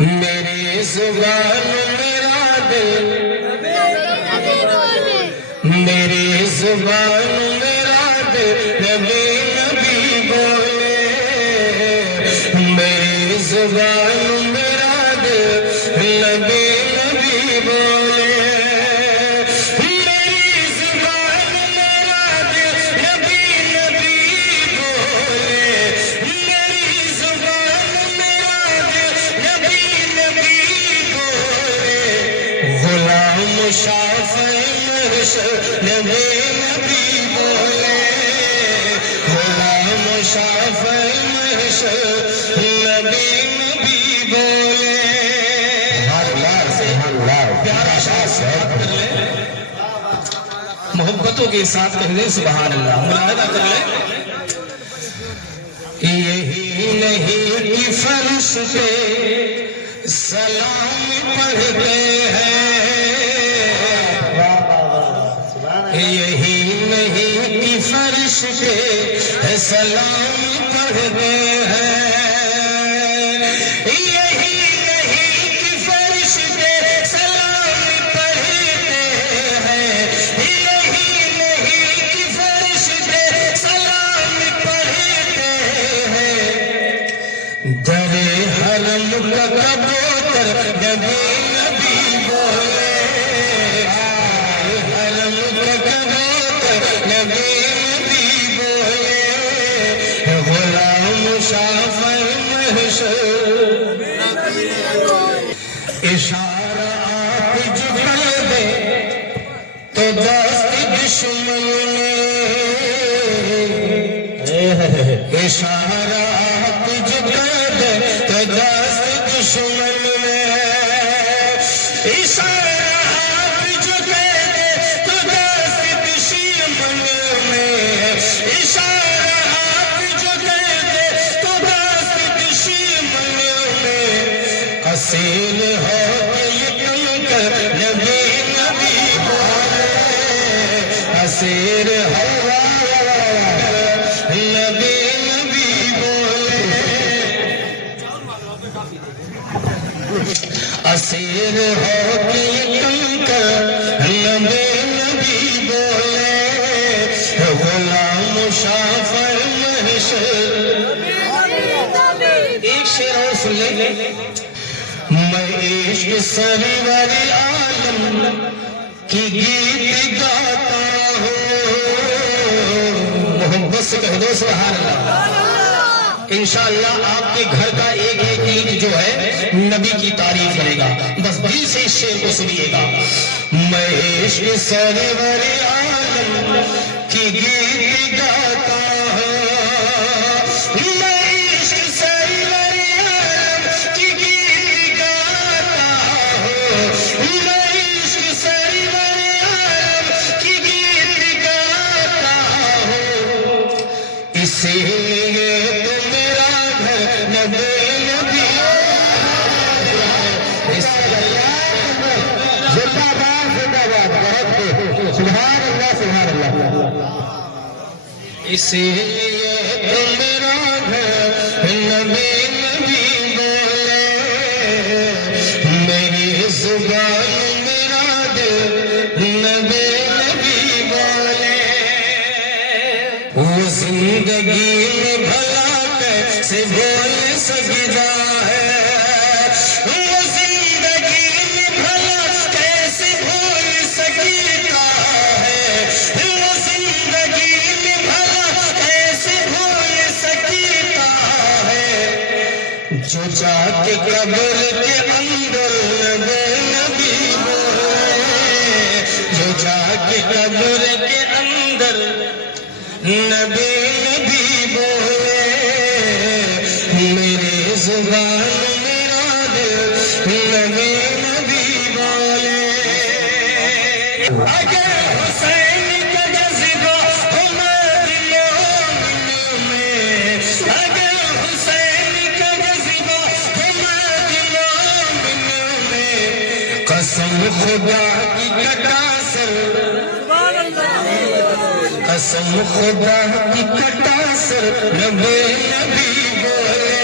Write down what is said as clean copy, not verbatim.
میری زبان میرا دل، میری زبان میرا دل نبی نبی بولے، میری زبان میرا دل نبی نبی بولے، میری زبان میرا دل نبی نبی بولے، میری زبان میرا دل نبی نبی بولے، غلام شافع محشر نبی نبی بولے، غلام شافع محشر نبی نبی بولے۔ پیارا شاہ کر لے، محبتوں کے ساتھ کہہ دیں سبحان اللہ، ملاحظہ کر لے۔ یہی نہیں کہ فرش پہ سلام پڑھتے ہیں، یہی نہیں کہ فرش پہ سلام پڑھتے ہیں، یہی نہیں کہ فرش پہ سلام پڑھتے ہیں، یہی نہیں کہ فرش پہ سلام پڑھتے ہیں، در حرم کا کبوتر نبی نبی بولے، حرم کا کبوتر نبی نبی بولے، غلام شافع محشر اشارہ آپ جو کر دے تو دوست دشمن میں، اشارہ آپ جو کر دے تو دوست دشمن میں، اشارہ آپ جو کر دے تو دوست دشمن میں، اشارہ آپ جو کر دے تو دوست دشمن میں، اصیل ہو یہ کر نبی نبی بولے، اصیل ہو نبی نبی بولے، اسیر ہو کے کر نبی نبی بولے، غلام شافع محشر۔ ایک شعر اور سن لے، میں عشق سرور عالم کی گیت گاتا ہوں، محبت سے کہہ دو سبحان اللہ۔ انشاءاللہ آپ کے گھر کا ایک ایک اینٹ جو ہے نبی کی تعریف کرے گا، بس دل سے اس شعر کو سنیے گا۔ میں عشق سرور عالم کی گیت گاتا ہوں، میں عشق سرور عالم کی گیت گاتا ہوں، میں عشق سرور عالم کی گیت گاتا ہوں، اسی لیے اسی لیے تو میرا گھر نبی نبی بولے، میری زبان میرا دل نبی نبی بولے، وہ زندگی میں بھلا کیسے بول سکتا ہے، وہ زندگی میں بھلا کیسے بول سکتا ہے، وہ زندگی میں بھلا کیسے بھول سکتا ہے، جو جا کے قبر کے اندر نبی نبی بولے، جو جا کے قبر کے اندر نبی نبی بولے، میری زبان میرا دل نبی نبی بولے، اگر حسین کا جذبہ ہو مدینہ میں، اگر حسین کا جذبہ ہو مدینہ میں، قسم خدا کی کٹا سر، قسم خدا کی کٹا سر نبی نبی بولے،